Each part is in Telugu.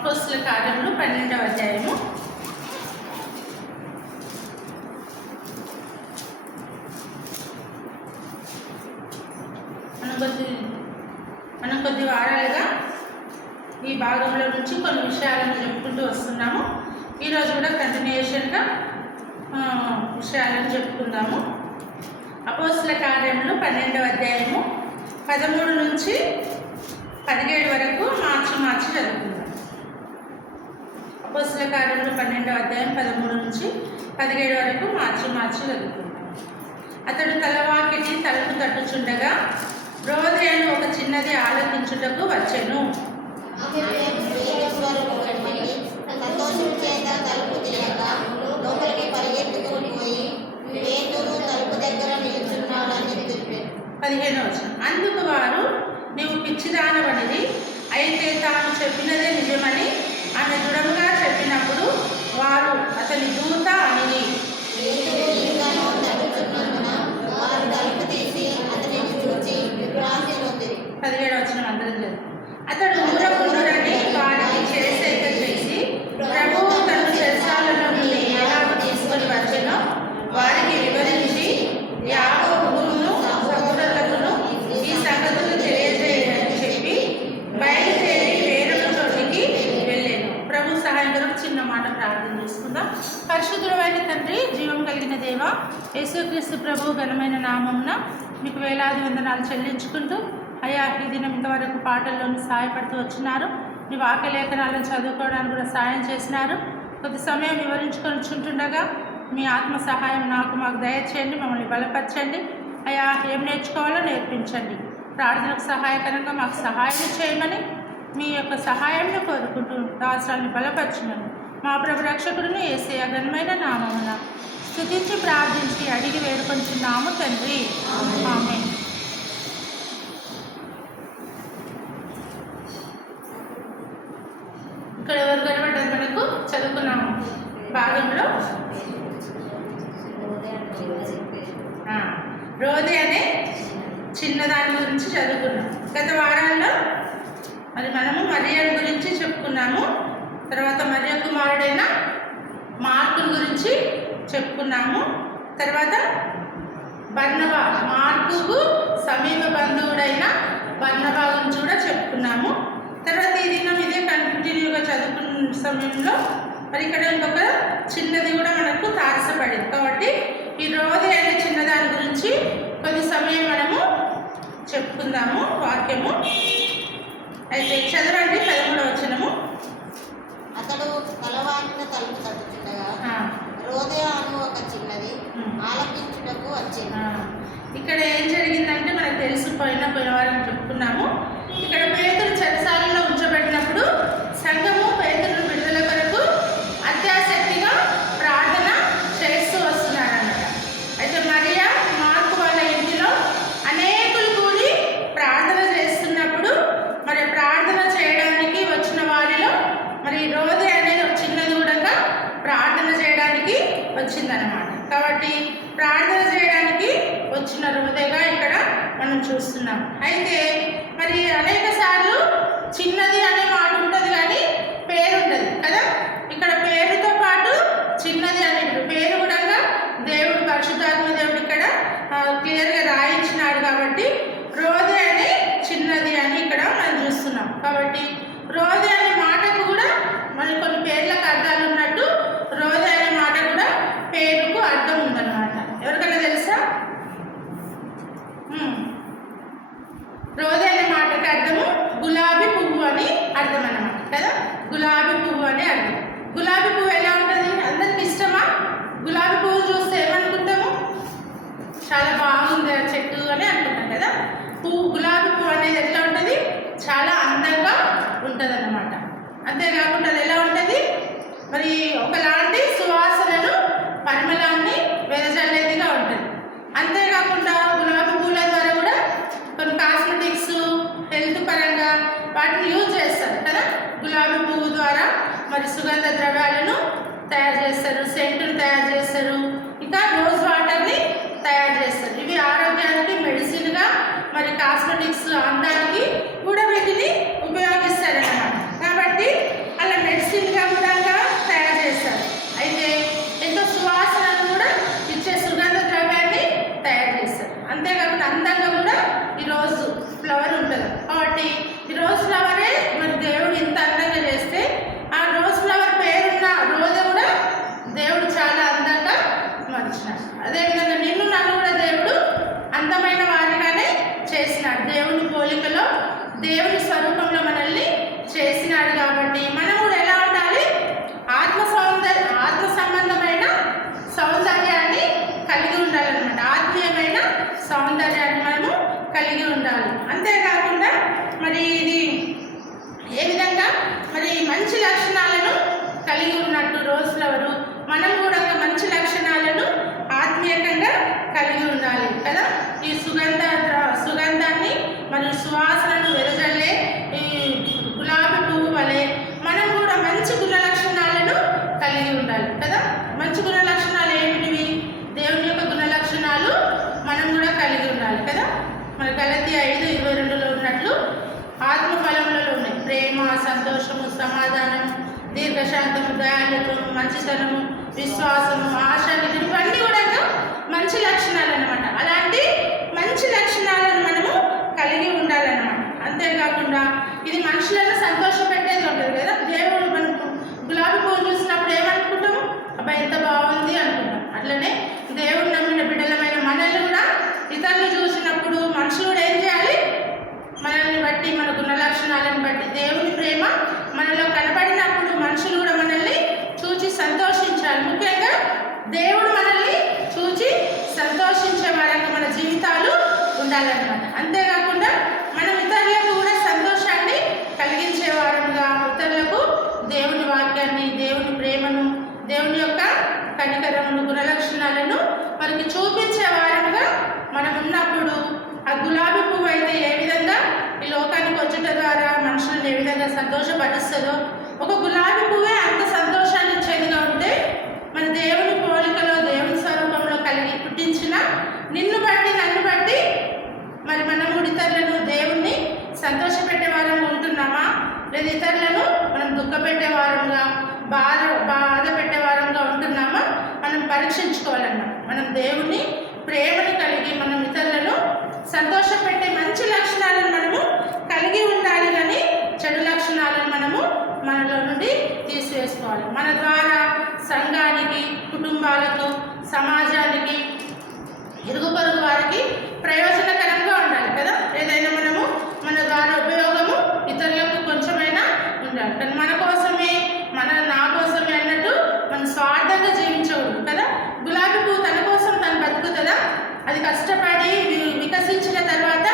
అపోస్తల కార్యములు 12వ అధ్యాయము. మనం కొద్ది వారాలుగా ఈ భాగంలో నుంచి కొన్ని విషయాలను చెప్పుకుంటూ వస్తున్నాము. ఈరోజు కూడా కంటిన్యూషన్గా విషయాలను చెప్పుకుందాము. అపోస్తల కార్యములు 12వ అధ్యాయము 13 నుంచి 17 వరకు మార్చి చదువుకుందాం. అపోస్తల కార్యములు 12వ అధ్యాయం 13 నుంచి 17 వరకు మార్చి చదువుకుందాం. అతడు తలవాకిటి తలుపు తట్టుచుండగా రోదే అని ఒక చిన్నది ఆలకించుటకు వచ్చెను. అందుకు వారు, నీవు పిచ్చిదానవనిది, అయితే తాను చెప్పినదే నిజమని ఆమె దృఢంగా చెప్పినప్పుడు వారు అతని దూత అనిది. 17వ వచనం అందరం చదువు. అతడు ఊరకుండునని వారికి చేసేక చేసి ప్రభువు తను చెరసాలలో నుండి ఎలాగ తీసుకొని వచ్చెనో వారికి వివరించి యాకోబును సహోదరులకును ఈ సంగతులు తెలియజేయని చెప్పి బయలుదేరి వేరొక చోటికి వెళ్ళాను. ప్రభు సహాయం కొరకు చిన్న మాట ప్రార్థన చేసుకుందాం. పరిశుద్ధుడైన తండ్రి, జీవం కలిగిన దేవ, యేసుక్రీస్తు ప్రభు ఘనమైన నామమున మీకు వేలాది వందనాలు చెల్లించుకుంటూ, అయ్యా ఈ దినం ఇంతవరకు పాటల్లోనూ సహాయపడుతూ వచ్చినారు. మీ వాక్య లేఖనాలను చదువుకోవడానికి కూడా సాయం చేసినారు. కొద్ది సమయం వివరించుకొని చుంటుండగా మీ ఆత్మ సహాయం మాకు దయచేయండి, మమ్మల్ని బలపరచండి. అయ్యా ఏం నేర్చుకోవాలో నేర్పించండి. ప్రార్థనకు సహాయకరంగా మాకు సహాయం చేయమని మీ యొక్క సహాయాన్ని కోరుకుంటూ దాసరాన్ని బలపరచమని మా ప్రభు రక్షకుడిని యేసయ్య ఘనమైన నామమున స్తుతించి ప్రార్థించి అడిగి వేడుకొంచున్నాము తండ్రి, ఆమేన్. ఇక్కడ ఎవరు కనబడ్డారు మనకు చదువుకున్నాము భాగంలో? రోదే అనే చిన్నదాని గురించి చదువుకున్నాం. గత వారాల్లో మనము మరియ గురించి చెప్పుకున్నాము. తర్వాత మరియ కుమారుడైన మార్కు గురించి చెప్పుకున్నాము. తర్వాత బర్నబా, మార్కుకు సమీప బంధువుడైన బర్నబా గురించి కూడా చెప్పుకున్నాము. తర్వాత ఈ దినం ఇదే కంటిన్యూగా చదువుకున్న సమయంలో ఇక్కడ ఇంకొక చిన్నది కూడా మనకు తారసపడింది. కాబట్టి ఈ రోదే అనే చిన్నదాని గురించి కొద్ది సమయం మనము చెప్పుకుందాము వాక్యము. అయితే చదవండి 13వ వచనము. అతడు తలవాకిన తలుపు తట్టుచుండగా రోదే అను ఒక చిన్నది ఆలకించుటకు వచ్చింది. ఇక్కడ ఏం జరిగిందంటే మనకు తెలిసిపోయిన వారం చెప్పుకున్నాము. ఇక్కడ పేతురు చెరసాలలో ఉంచబడినప్పుడు సంఘము పేతురును విడుదల కొరకు అత్యాసక్తిగా ప్రార్థన చేస్తూ వస్తున్నారన్నమాట. అయితే మరియా, మార్కు వాళ్ళ ఇంటిలో అనేకులు కూడి ప్రార్థన చేస్తున్నప్పుడు మరి ప్రార్థన చేయడానికి వచ్చిన వారిలో మరి రోదే అనేది ఒక చిన్నది కూడా ప్రార్థన చేయడానికి వచ్చిందనమాట. కాబట్టి ప్రార్థన చేయడానికి వచ్చిన రోదేగా ఇక్కడ మనం చూస్తున్నాం. అయితే మరి అనేక సార్లు చిన్నది అనే మాట ఉంటుంది కానీ పేరు ఉండదు కదా. ఇక్కడ పేరుతో పాటు చిన్నది అనే పేరు కూడా దేవుడు, పరిశుద్ధాత్మ దేవుడు ఇక్కడ క్లియర్గా రాయించినాడు. కాబట్టి రోదే అనే చిన్నది అని ఇక్కడ మనం చూస్తున్నాం. కాబట్టి రోదే అనే మాటకు కూడా మరి కొన్ని పేర్లకు అర్థాలు ఉన్నట్టు రోదే అనే మాట కూడా పేరుకు అర్థం ఉందన్నమాట. ఎవరికైనా తెలుసా? రోదే అనే మాటకి అర్థము గులాబీ పువ్వు అని అర్థం అన్నమాట కదా. గులాబీ పువ్వు అని అర్థం. గులాబీ పువ్వు ఎలా ఉంటుంది? అందరికి ఇష్టమా? గులాబీ పువ్వు చూస్తే ఏమనుకుంటాము? చాలా బాగుంది చెట్టు అని అనుకుంటాం కదా. గులాబీ పువ్వు అనేది ఎట్లా ఉంటుంది? చాలా అందంగా ఉంటుంది అన్నమాట. అంతేకాకుండా అది ఎలా ఉంటుంది? మరి ఒకలాంటి సువాసనను, పరిమళాన్ని వెదజల్లేదిగా ఉంటుంది. అంతేకాకుండా గులాబీ పూల ద్వారా కూడా కొన్ని కాస్మెటిక్స్, హెల్త్ పరంగా వాటిని యూజ్ చేస్తారు కదా. గులాబీ పువ్వు ద్వారా మరి సుగంధ ద్రవ్యాలను తయారు చేస్తారు, సెంటును తయారు చేస్తారు, ఇంకా రోజ్ వాటర్ని తయారు చేస్తారు. ఇవి ఆరోగ్యానికి మెడిసిన్గా, మరి కాస్మెటిక్స్ అందానికి కూడా వీటిని ఉపయోగిస్తారన్నమాట. కాబట్టి అలా స్వరూపంలో మనల్ని చేసినాడు కాబట్టి మనం కూడా ఎలా ఉండాలి? ఆత్మ సంబంధమైన సౌందర్యాన్ని కలిగి ఉండాలన్నమాట. ఆత్మీయమైన సౌందర్యాన్ని మనము కలిగి ఉండాలి. అంతేకాకుండా మరి ఇది ఏ విధంగా మరి మంచి లక్షణాలను కలిగి ఉన్నట్టు రోజ్ ఫ్లవరు మనం కూడా మంచి లక్షణాలను ఆత్మీయంగా కలిగి ఉండాలి కదా. ఈ సుగంధాన్ని మరియు సువాసనను వెదజల్లే ఈ గులాబీ పువ్వు వలె మనం కూడా మంచి గుణ లక్షణాలను కలిగి ఉండాలి కదా. మంచి గుణ లక్షణాలు ఏమిటివి? దేవుని యొక్క గుణ లక్షణాలు మనం కూడా కలిగి ఉండాలి కదా. మన గలతీ 5:22లో ఉన్నట్లు ఆత్మ ఫలములలో ఉన్నాయి. ప్రేమ, సంతోషము, సమాధానం, దీర్ఘశాంతము, దయాళుత్వము, మంచితనము, విశ్వాసము, ఆశ, ఇవన్నీ కూడా మంచి లక్షణాలు అన్నమాట. అలాంటి మంచి లక్షణాలను మనము కలిగి ఉండాలన్నమాట. అంతేకాకుండా ఇది మనుషులను సంతోషపెట్టేది ఉంటుంది కదా. దేవుడు మనకు గులాబీ పువ్వు చూసినప్పుడు ఏమనుకుంటాము? అబ్బా ఎంత బాగుంది అనుకుంటాం. అట్లనే దేవుడు నమ్మిన బిడ్డలమైన మనల్ని కూడా ఇతరులు చూసినప్పుడు మనుషులు కూడా ఏం చేయాలి? మనల్ని బట్టి, మన గుణ లక్షణాలను బట్టి దేవుని ప్రేమ మనలో కనబడినప్పుడు మనుషులు కూడా మనల్ని చూచి సంతోషించాలి. ముఖ్యంగా దేవుడు మనల్ని చూచి సంతోషించే వారంగా మన జీవితాలు ఉండాలన్నమాట. అంతేకాకుండా మనం ఇతరులకు కూడా సంతోషాన్ని కలిగించే వారంగా, ఇతరులకు దేవుని వాక్యాన్ని, దేవుని ప్రేమను, దేవుని యొక్క కనికరమును, గుణలక్షణాలను మనకి చూపించే వారంగా మనం ఉన్నప్పుడు ఆ గులాబీ పువ్వు అయితే ఏ విధంగా ఈ లోకానికి వచ్చుట ద్వారా మనుషులను ఏ విధంగా సంతోషపరుస్తుందో, ఒక గులాబీ పువ్వే అంత సంతోషాన్ని ఇచ్చేదిగా ఉంటే మన దేవుని పోలికలో, దేవుని స్వరూపంలో కలిగి పుట్టించిన నిన్ను బట్టి, నన్ను బట్టి మరి మనము ఇతరులను దేవుణ్ణి సంతోషపెట్టే వారంగా ఉంటున్నామా, లేదా ఇతరులను మనం దుఃఖపెట్టే వారంగా, బాధ పెట్టే వారంగా ఉంటున్నామా మనం పరీక్షించుకోవాలన్నమాట. మనం దేవుని ప్రేమను కలిగి మనం ఇతరులను సంతోషపెట్టే మంచి లక్షణాలను మనము కలిగి ఉండాలి, కానీ చెడు లక్షణాలను మనము మనలో నుండి తీసివేసుకోవాలి. మన ద్వారా సంఘానికి, కుటుంబాలకు, సమాజానికి, ఇరుగు పొరుగు వారికి ప్రయోజనకరంగా ఉండాలి కదా. ఏదైనా మనము మన ద్వారా ఉపయోగము ఇతరులకు కొంచెమైనా ఉండాలి. కానీ మన కోసమే, నా కోసమే అన్నట్టు మనం స్వార్థంగా జీవించకూడదు కదా. గులాబీ పువ్వు తన కోసం తను బతుకుతుందా? అది కష్టపడి వికసించిన తర్వాత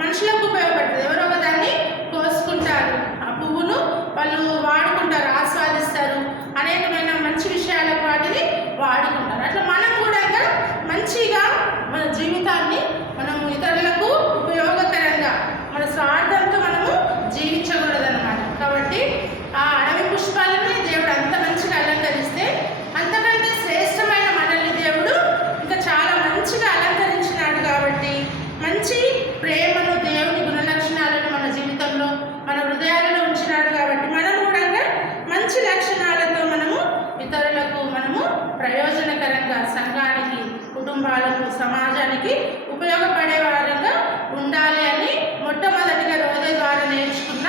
మనుషులకు ఉపయోగపడుతుంది. ఎవరో ఒక దాన్ని కోసుకుంటారు, ఆ పువ్వును వాళ్ళు వాడుకుంటారు, ఆస్వాదిస్తారు, అనేకమైన మంచి విషయాలకు వాటిని వాడుకుంటారు. అట్లా మనం కూడా మంచిగా మన జీవితాన్ని మనం ఇతరులకు ఉపయోగకరంగా, మన స్వార్థంతో మనము జీవించకూడదన్నమాట. కాబట్టి ఆ అడవి పుష్పాలని దేవుడు అంత మంచిగా అలంకరిస్తే అంతకంటే శ్రేష్టమైన మనల్ని దేవుడు ఇంకా చాలా మంచిగా అలంకరించినాడు. కాబట్టి మంచి ప్రేమను, దేవుని గుణలక్షణాలను మన జీవితంలో, మన హృదయాలలో ఉంచినాడు. కాబట్టి మనం కూడా మంచి లక్షణాలతో మనము ఇతరులకు మనము ప్రయోజనకరంగా, సంఘానికి, కుటుంబాలకు, సమాజానికి ఉపయోగపడే వారంగా ఉండాలి అని మొట్టమొదటిగా రోజే ద్వారా నేర్చుకున్న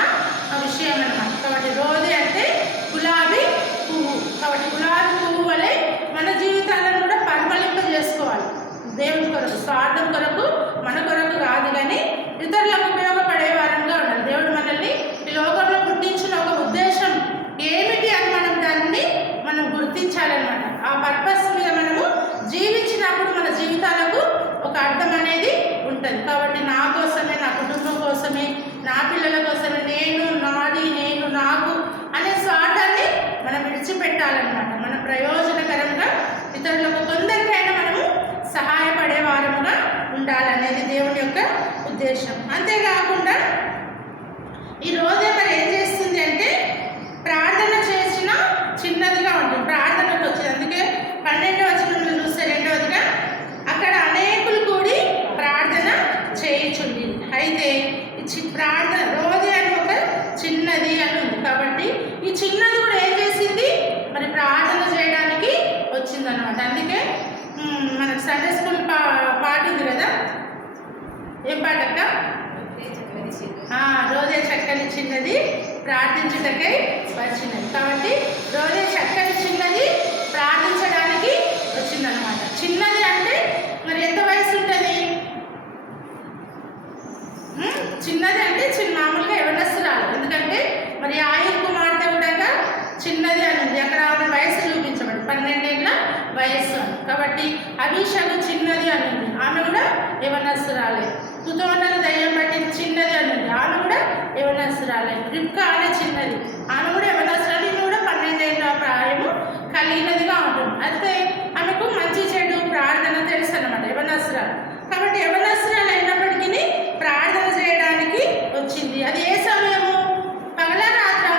విషయం అన్నమాట. కాబట్టి రోజే అంటే గులాబీ పువ్వు. కాబట్టి గులాబీ పువ్వు వలె మన జీవితాలను కూడా పరిమళింపజేసుకోవాలి. దేవుని కొరకు, స్వార్థం కొరకు, మన కొరకు కాదు, కానీ ఇతరులకు ఉపయోగపడే వారంగా ఉండాలి. దేవుడు మనల్ని ఈ లోకంలో పుట్టించిన ఒక ఉద్దేశం ఏమిటి అని మనం గుర్తించాలన్నమాట. ఆ పర్పస్ మీద మనము జీవించినప్పుడు మన జీవితాలకు ఒక అర్థం అనేది ఉంటుంది. కాబట్టి నా కోసమే, నా కుటుంబం కోసమే, నా పిల్లల కోసమే, నేను, నాది, నేను, నాకు అనే స్వార్థాన్ని మనం విడిచిపెట్టాలన్నమాట. మన ప్రయోజనకరంగా ఇతరులకు కొందరికైనా మనము సహాయపడే వారముగా ఉండాలనేది దేవుని యొక్క ఉద్దేశం. అంతేకాకుండా ఈ రోజే మరి ఏం చేస్తుంది అంటే ప్రార్థన చేసిన చిన్నదిగా ఉంటుంది, ప్రార్థనకు వచ్చింది. అందుకే 12వ వచనంలో చూస్తే 2వదిగా అక్కడ అనేకులు కూడి ప్రార్థన చేయుచుండి. అయితే ఈ ప్రార్థన రోజే అని ఒక చిన్నది అని ఉంది. కాబట్టి ఈ చిన్నది కూడా ఏం చేసింది? మరి ప్రార్థన చేయడానికి వచ్చిందనమాట. అందుకే మనకు సండే స్కూల్ పాట ఉంది కదా, ఏం పాట అక్క? రోజే చక్కని చిన్నది ప్రార్థించుటకై వచ్చినది. కాబట్టి రోజే చక్కని చిన్నది ప్రార్థించడానికి వచ్చిందనమాట. చిన్నది అంటే మరి ఎంత వయసు ఉంటుంది? చిన్నది అంటే మామూలుగా ఎవరినస్తులు అభిషేకం చిన్నది అనింది, ఆమె కూడా యవనస్తురాలే. కుతోనను దయ్యం బట్టి చిన్నది అనింది, ఆమె కూడా యవనస్తురాలే. రిబ్కా అనే చిన్నది, ఆమె కూడా యవనస్తురాలు. ఈమె కూడా 12 ఏళ్ళ ప్రాయము కలిగినదిగా ఉంటుంది. అయితే ఆమెకు మంచి చెడు ప్రార్థన తెలుసు అన్నమాట, యవనస్తురాలు. కాబట్టి యవనస్తురాలు అయినప్పటికీ ప్రార్థన చేయడానికి వచ్చింది. అది ఏ సమయము? పగల రాత్ర?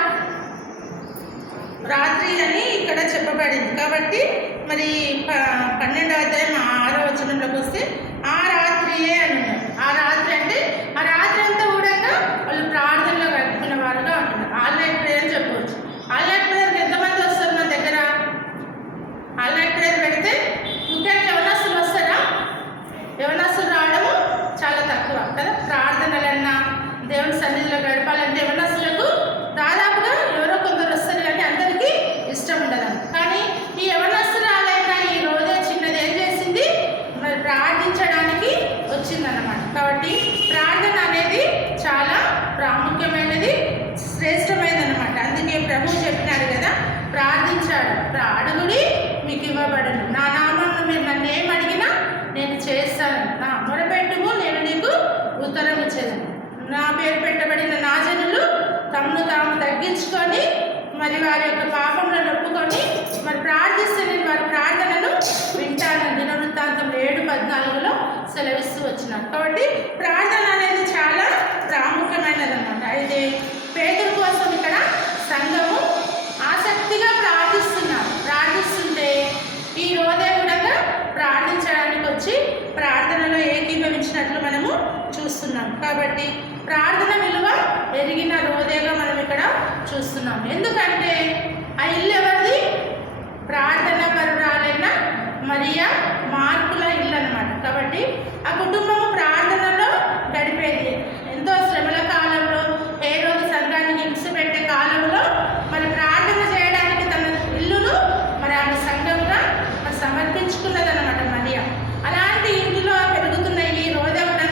రాత్రి అని ఇక్కడ చెప్పబడింది. కాబట్టి మరి 12వ అధ్యాయం 6వ వచనంలోకి వస్తే ఆ రాత్రియే అని ఉన్నారు. ఆ రాత్రి అంటే ఆ రాత్రి అంతా కూడా వాళ్ళు ప్రార్థనలో గడుపుకున్న వారుగా ఉంటున్నారు. ఆల్ నైట్ ప్రేయర్ అని చెప్పవచ్చు. ఆల్ నైట్ ప్రేయర్కి ఎంతమంది వస్తారు మన దగ్గర? ఆల్ నైట్ ప్రేయర్ పెడితే ముఖ్యంగా యవనస్తులు వస్తారా? యవనస్తులు రావడము చాలా తక్కువ కదా. ప్రార్థనలన్నా దేవుని సన్నిధిలో గడపాలంటే యవనస్తులకు దాదాపుగా ఎవరో కొందరు వస్తారు, కానీ అందరికీ ఇష్టం ఉండదు. కానీ ఈ యవనస్తురాలైన ఈ రోజే చిన్నది ఏం చేసింది? మరి ప్రార్థించడానికి వచ్చిందన్నమాట. కాబట్టి ప్రార్థన అనేది చాలా ప్రాముఖ్యమైనది, శ్రేష్టమైనదన్నమాట. అందుకే ప్రభువు చెప్పినాడు కదా, ప్రార్థించాడు, అడుగుడి మీకు ఇవ్వబడును, నా నామమున మీరు నన్ను ఏం అడిగినా నేను చేస్తాను, నా మొరపెట్టుము నేను నీకు ఉత్తరం ఇచ్చేదాను. నా పేరు పెట్టబడిన నా జనులు తమను తాము తగ్గించుకొని మరి వారి యొక్క పాపంలో ఒప్పుకొని మరి ప్రార్థిస్తే నేను వారి ప్రార్థనను వింటాను. దినవృత్తాంతం 7:14 సెలవిస్తూ వచ్చినారు. కాబట్టి ప్రార్థన అనేది చాలా ప్రాముఖ్యమైనదన్నమాట. అయితే పేతురు కోసం ఇక్కడ సంఘము ఆసక్తిగా ప్రార్థిస్తుంటే ఈ రోజే కూడా ప్రార్థించడానికి వచ్చి ప్రార్థనలో ఏకీభవించినట్లు మనము చూస్తున్నాం. కాబట్టి ప్రార్థన విలువ ఎరిగిన రోజేగా మనం ఇక్కడ చూస్తున్నాం. ఎందుకంటే ఆ ఇల్లు ఎవరిది? ప్రార్థన పరురాలైన మరియా మార్కుల ఇల్లు అన్నమాట. కాబట్టి ఆ కుటుంబము ప్రార్థనలో గడిపేది. ఎంతో శ్రమల కాలంలో, హేరోదు సంఘానికి హింస పెట్టే కాలంలో మరి ప్రార్థన చేయడానికి తన ఇల్లును మరి ఆమె సంఘంగా సమర్పించుకున్నదన్నమాట మరియా. అలాంటి ఇంటిలో పెరుగుతున్న ఈ రోజా కూడా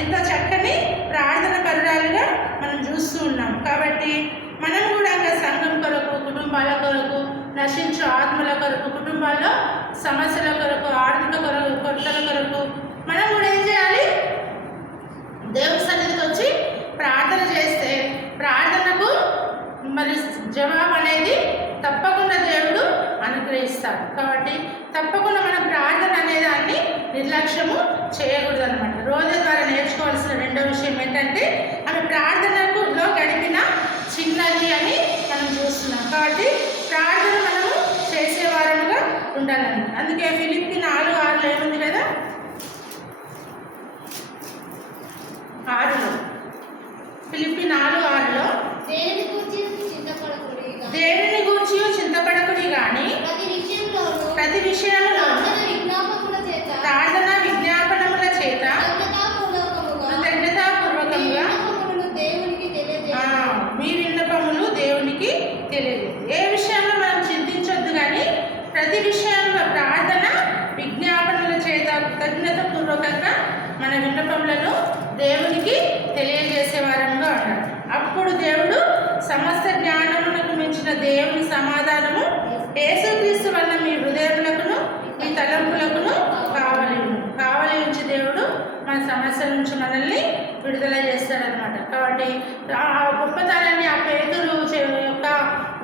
ఎంతో చక్కని ప్రార్థన పరురాలుగా మనం చూస్తూ ఉన్నాం. కాబట్టి మనం కూడా సంఘం కొరకు, కుటుంబాల కొరకు, నశించు ఆత్మల కొరకు, కుటుంబాల్లో సమస్యల కొరకు, ఆర్థిక కొరతల కొరకు మనం కూడా ఏం చేయాలి? దేవుని సన్నిధికి వచ్చి ప్రార్థన చేస్తే ప్రార్థనకు మరి జవాబు అనేది తప్పకుండా దేవుడు అనుగ్రహిస్తాడు. కాబట్టి తప్పకుండా మనం ప్రార్థన అనేదాన్ని నిర్లక్ష్యము చేయకూడదు అనమాట. రోజు ద్వారా నేర్చుకోవాల్సిన రెండో విషయం ఏంటంటే ఆమె ప్రార్థనలో గడిపిన చిన్నది అని మనం చూస్తున్నాం. కాబట్టి ప్రార్థన మనము చేసేవారముగా ఉండాలని. అందుకే ఫిలిప్పీ 4:6 ఏముంది కదా, 6లో ఫిలిప్పీ 4:6లో దేనిని గూర్చి చింతపడకుడి కానీ ప్రతి విషయంలో ప్రార్థన విజ్ఞాపనముల చేత కృతజ్ఞతాపూర్వకంగా మీ విన్నపములు దేవునికి తెలియదు. ఏ విషయంలో మనం చింతించొద్దు, కానీ ప్రతి విషయంలో ప్రార్థన విజ్ఞాపనల చేత కృతజ్ఞతాపూర్వకంగా మన విన్నపములను దేవునికి తెలియజేసే వారంగా ఉంటారు. అప్పుడు దేవుడు సమస్త జ్ఞానమునకు మించిన దేవుని సమాధానము యేసుక్రీస్తు వలన మీ హృదయములకును మీ తలంపులకును కావలి ఉంచి దేవుడు మన సమస్యల నుంచి మనల్ని విడుదల చేస్తాడనమాట. కాబట్టి ఆ గొప్పతనాన్ని, ఆ పేతురు యొక్క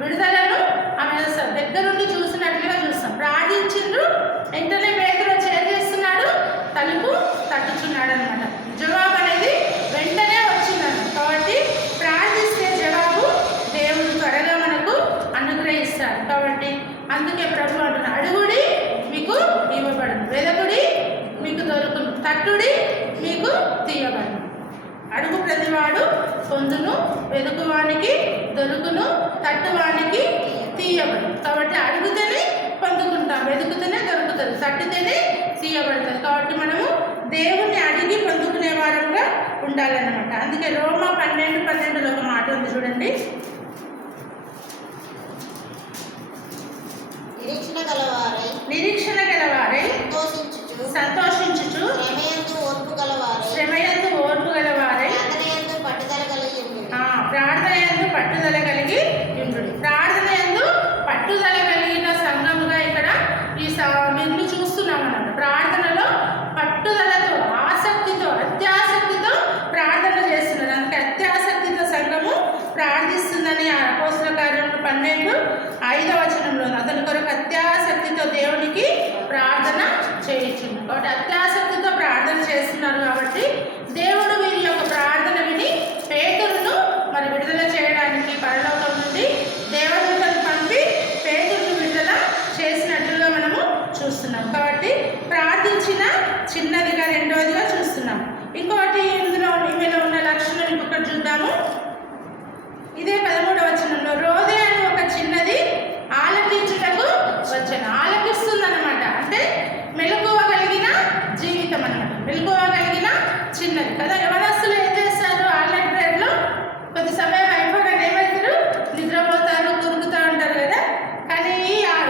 విడుదలను ఆమె దగ్గరుండి చూసినట్లుగా చూస్తాం. ప్రార్థించిండ్రు, వెంటనే పేతురు ఏం చేస్తున్నాడు? తలుపు తట్టుచున్నాడు అనమాట. జవాబు అనేది వెంటనే వచ్చిందన్నమాట. కాబట్టి ప్రార్థిస్తే జవాబు దేవుడు త్వరగా మనకు అనుగ్రహిస్తాడు. కాబట్టి అందుకే ప్రభు అంటున్నాడు, అడుగుడి మీకు ఇవ్వబడును, వెదకుడి మీకు దొరుకును, తట్టుడి మీకు తీయబడును. అడుగు ప్రతివాడు పొందును, వెదుకువానికి దొరుకును, తట్టువానికి తీయబడును. కాబట్టి అడుగుతేనే పొందుకుంటాం, వెతుకుతేనే దొరుకుతుంది, తట్టితేనే తీయబడుతుంది. కాబట్టి మనము దేవుణ్ణి అడిగి పొందుకునే వారంగా ఉండాలన్నమాట. అందుకే రోమా 12:12 ఒక మాట ఉంది చూడండి. నిరీక్షణ గలవారై సంతోషించుచు శ్రమయందు ఓర్పు గలవారై ప్రార్థనయందు పట్టుదల కలిగి ఉండుడి. ప్రార్థనయందు పట్టుదల కలిగిన సంఘముగా ఇక్కడ ఈ మేము చూస్తున్నాం అన్నమాట. ప్రార్థిస్తుందని అపోస్తల కార్యములు 12:5 అతని కొరకు అత్యాసక్తితో దేవునికి ప్రార్థన చేయించుంది. కాబట్టి అత్యాసక్తితో ప్రార్థన చేస్తున్నారు కాబట్టి దేవుడు వీరి యొక్క ప్రార్థన విని పేతురును మరి విడుదల చేయడానికి పరలోకం నుండి దేవదూతను పంపి పేతురును విడుదల చేసినట్లుగా మనము చూస్తున్నాం. కాబట్టి ప్రార్థించిన చిన్నదిగా రెండవదిగా చూస్తున్నాం. ఇంకోటి ఈమెలో ఉన్న లక్షణం ఇంకొకటి చూద్దాము. ఇదే 13వ వచనంలో రోదే అని ఒక చిన్నది ఆలకించుటకు వచ్చాను. ఆలకిస్తుందన్నమాట. అంటే మెలకువ కలిగిన జీవితం అన్నమాట. మెలకువ కలిగిన చిన్నది కదా. యవనస్తులు ఏం చేస్తారు? ఆన్లైన్ ప్రేయర్లో కొద్ది సమయం అయిపోగానే ఏమవుతారు? నిద్రపోతారు, కురుకుతూ ఉంటారు కదా. కానీ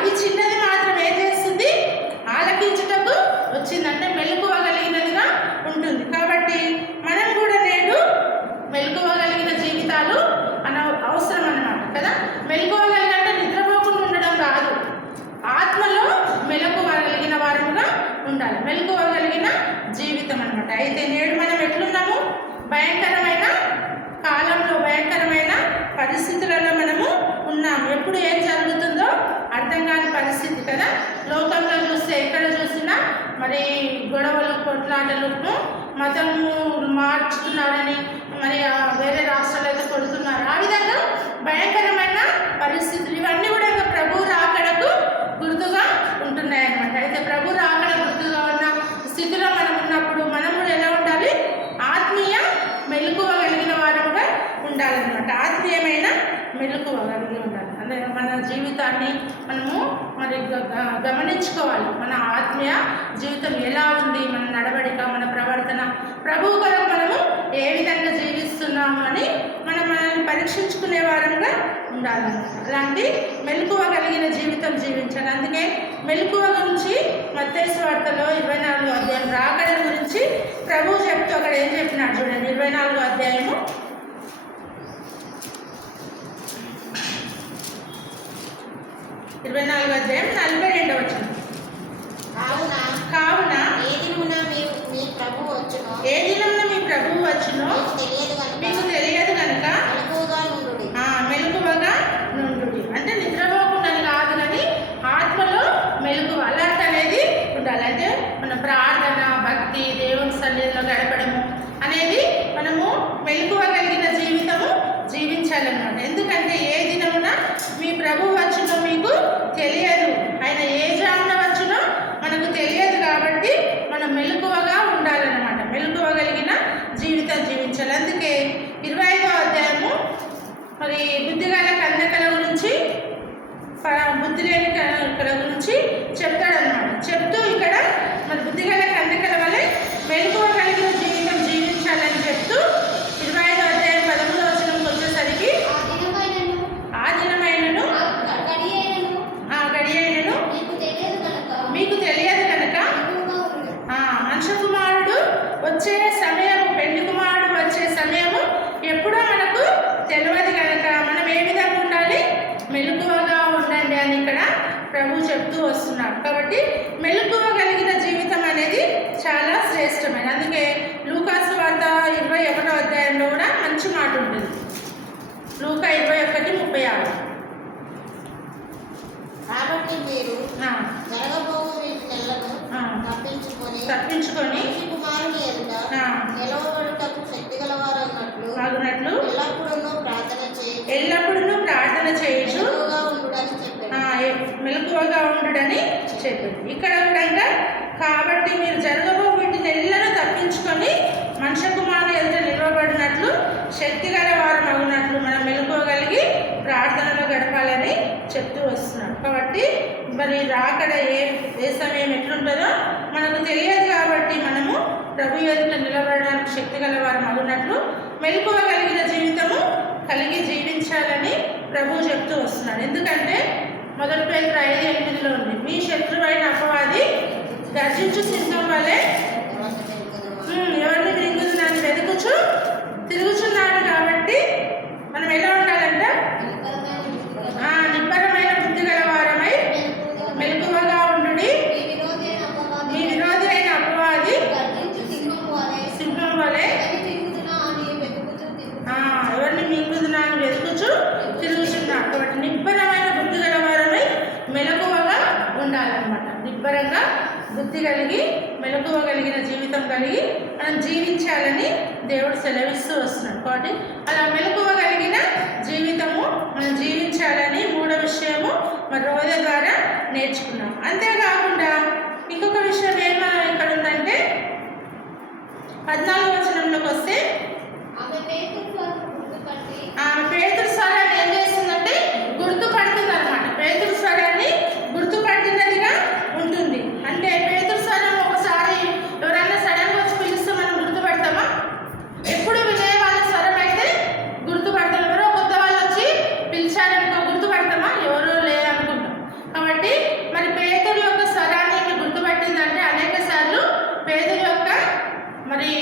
ఈ చిన్నది మాత్రం ఏం చేస్తుంది? ఆలకించుటకు వచ్చిందంటే మెలకువ కలిగినదిగా ఉంటుంది. కాబట్టి మనం కూడా నేడు మెలకువ కలిగిన జీవితాలు అవసరం అన్నమాట కదా. మెలకువ కలిగినట్టు నిద్రపోకుండా ఉండడం కాదు, ఆత్మలో మెలకువ కలిగిన వారముగా ఉండాలి. మెలకువ కలిగిన జీవితం అన్నమాట. అయితే నేడు మనం ఎట్లున్నాము? భయంకరమైన కాలంలో, భయంకరమైన పరిస్థితులలో మనము ఉన్నాము. ఎప్పుడు ఏం జరుగుతుందో అర్థం కాని పరిస్థితి కదా. లోకంలో చూస్తే ఎక్కడ చూసినా మరి గొడవలు, కొట్లాటలు, మతము మార్చుతున్నారని మరి వేరే రాష్ట్రాలు అయితే కొడుతున్నారు. ఆ విధంగా భయంకరమైన పరిస్థితులు ఇవన్నీ కూడా ఇంకా ప్రభు రాకడకు గుర్తుగా ఉంటున్నాయి అన్నమాట. అయితే ప్రభు రాకడ గుర్తుగా ఉన్న స్థితిలో మనం ఉన్నప్పుడు మనం కూడా ఎలా ఉండాలి? ఆత్మీయ మెలకువ కలిగిన వారంగా ఉండాలన్నమాట. ఆత్మీయమైన మెలకువ కలిగి ఉండాలి. అంటే మన జీవితాన్ని మనము మరి గమనించుకోవాలి. మన ఆత్మీయ జీవితం ఎలా ఉంది, మన నడవడిక, మన ప్రవర్తన, ప్రభు కొరకు మనము ఏ విధంగా జీవిస్తున్నాము అని మనల్ని పరీక్షించుకునే వారంగా ఉండాలన్నమాట. అలాంటి మెలకువ కలిగిన జీవితం జీవించాలి. అందుకే మెలకువ గురించి మత్తయి సువార్తలో 24వ అధ్యాయం రాకడ గురించి ప్రభు చెప్తూ అక్కడ ఏం చెప్పినాడు చూడండి. 24వ అధ్యాయము 42వ వచనం. కావున ఏ దినమున మీ ప్రభువు వచ్చునో మీకు తెలియదు కనుక మెలకువగా నుండుడి. అంటే నిద్రపోకుండా కాదు, కానీ ఆత్మలో మెలకువ, అలర్ట్ అనేది ఉండాలి. అయితే మన ప్రార్థన, భక్తి, దేవుని సన్నిధిలో గడపడము అనేది మనము మెలకువ కలిగిన జీవితము జీవించాలన్నమాట. ఎందుకంటే ఏ దినమున మీ ప్రభువు వచ్చునో మీకు తెలియదు. ఆయన ఏ జామున వచ్చునో మనకు తెలియదు. కాబట్టి మనం మెలకువగా ఉండాలన్నమాట. మెలకువ కలిగిన జీవితం జీవించాలి. అందుకే 25వ అధ్యాయము మరి బుద్ధిగల కన్యకల గురించి, బుద్ధి లేని కన్యకల గురించి చెప్తాడనమాట. చెప్తూ ఇక్కడ మరి బుద్ధిగల కన్యకల వలె మెలకువ కలిగిన జీవితం జీవించాలని చెప్తూ 25వ అధ్యాయం 13వ వచనంకి వచ్చేసరికి ఆ దినమైనను గడియైనను మీకు తెలియదు కనుక మనుష్య కుమారుడు వచ్చే సమయము, పెళ్లి కుమారుడు వచ్చే సమయము ఎప్పుడో మనకు తెలియదు కనుక మనం ఏ విధంగా ఉండాలి? మెలకువగా ఉండండి అని ఇక్కడ ప్రభు చెప్తూ వస్తున్నారు. కాబట్టి మెలకువ కలిగిన జీవితం అనేది చాలా శ్రేష్టమైన. అందుకే లూకా సువార్త 21వ అధ్యాయంలో కూడా మంచి మాట ఉంటుంది. లూకా 21:36. కాబట్టి మీరు జరగబోవు నెలను తప్పించుకొని కుమారుని ఎదుట నిలవబడుటకు శక్తి గలవారు అన్నట్లు ఎల్లప్పుడూ ప్రార్థన చేయొచ్చు, మెలకువగా ఉండుడని చెప్పింది. ఇక్కడ కూడా కాబట్టి మీరు జరగబో వీటి నెలను తప్పించుకొని మనుష్య కుమారుని ఎదుట నిలవబడినట్లు శక్తి గల వారు అగునట్లు మనం మెలకువగలిగి ప్రార్థనలో గడపాలని చెప్తూ వస్తున్నాడు. కాబట్టి మరి రాకడ ఏ సమయం ఎట్లుంటుందో మనకు తెలియదు. కాబట్టి మనము ప్రభు ఎదుట నిలబడడానికి శక్తి గల వారు అగునట్లు మెలకువ కలిగిన జీవితము కలిగి జీవించాలని ప్రభు చెప్తూ వస్తున్నాడు. ఎందుకంటే 1 పేతురు 5:8 ఉంది. మీ శత్రువైన అపవాది గర్జించు సింహం వలె ఎవరిని మింగుతుందని వెతుకుచు తిరుగుచున్నాడు. కాబట్టి మనం ఎలా ఉండాలంట? నిబ్బరమైన బుద్ధి గల వారమై మెలకువగా ఉండుడి. మీ విరోధి అయిన అపవాది సింహం వలె ఎవరిని మింగుతున్నా అని వెతుకుచు బుద్ధి కలిగి మెలకువ కలిగిన జీవితం కలిగి మనం జీవించాలని దేవుడు సెలవిస్తూ వస్తున్నాడు. కాబట్టి అలా మెలకువ కలిగిన జీవితము మనం జీవించాలని మూడో విషయము మరి రోజు ద్వారా నేర్చుకున్నాం. అంతేకాకుండా ఇంకొక విషయం ఏం మనం ఇక్కడ ఉందంటే 14వ వచనంలోకి వస్తే ఆమె పేతురు స్వరాన్ని ఏం చేస్తుందంటే గుర్తుపడుతుంది అనమాట. పేతురు స్వరాన్ని గుర్తుపట్టినదిగా ఉంటుంది. అంటే పేతురు స్వరం ఒకసారి ఎవరైనా సడన్గా వచ్చి పిలిస్తే మనం గుర్తుపడతామా? ఎప్పుడు వినే వాళ్ళ స్వరం అయితే గుర్తుపడతాం. ఎవరో కొత్త వాళ్ళు వచ్చి పిలిచారనుకో గుర్తుపడతామా? ఎవరో లే అనుకుంటాం. కాబట్టి మరి పేతురు యొక్క స్వరాన్ని గుర్తుపట్టిందంటే అనేక సార్లు పేతురు యొక్క మరి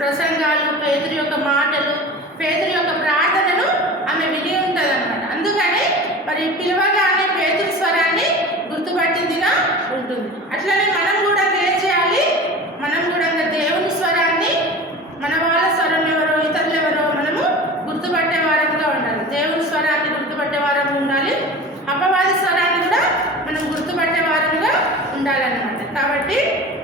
ప్రసంగాలు, పేతురు యొక్క మాటలు, పేతురు యొక్క ప్రార్థనను ఆమె విని ఉంటుంది అనమాట. అందుకని మరి పిలవగానే పేతురు స్వరాన్ని గుర్తుపట్టిందిగా ఉంటుంది. అట్లనే మనం కూడా ఏం చేయాలి? మనం కూడా దేవుని స్వరాన్ని, మన వాళ్ళ స్వరం ఎవరో ఇతరులు ఎవరో మనము గుర్తుపట్టే వారంగా ఉండాలి. దేవుని స్వరాన్ని గుర్తుపట్టే వారంగా ఉండాలి. అపవాది స్వరాన్ని కూడా మనం గుర్తుపట్టే వారంగా ఉండాలన్నమాట. కాబట్టి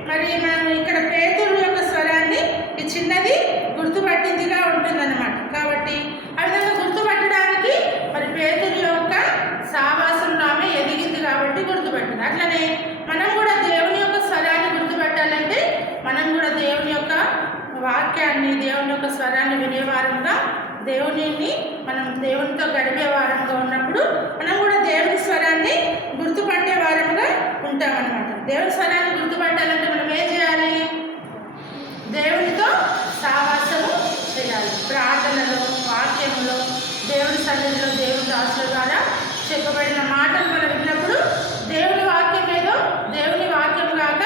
మరి మనం ఇక్కడ పేతురు యొక్క స్వరాన్ని ఈ చిన్నది గుర్తుపట్టిందిగా ఉంటుందన్నమాట. కాబట్టి ఆ విధంగా గుర్తుపట్టడానికి మరి పేతురు యొక్క సావాసంలో ఆమె ఎదిగింది కాబట్టి గుర్తుపట్టింది. అట్లనే మనం కూడా దేవుని యొక్క స్వరాన్ని గుర్తుపట్టాలంటే మనం కూడా దేవుని యొక్క వాక్యాన్ని, దేవుని యొక్క స్వరాన్ని వినేవారంగా, మనం దేవునితో గడిపే వారంగా ఉన్నప్పుడు మనం కూడా దేవుని స్వరాన్ని గుర్తుపట్టే వారంగా ఉంటామన్నమాట. దేవుని స్వరాన్ని గుర్తుపట్టాలంటే మనం ఏం చేయాలి? దేవునితో సావాసము చేయాలి. ప్రార్థనలో, వాక్యంలో, దేవుని సన్నిధిలో, దేవుని దాసుల ద్వారా చెప్పబడిన మాటలు మనం విన్నప్పుడు దేవుని వాక్యం ఏదో దేవుని వాక్యం కాక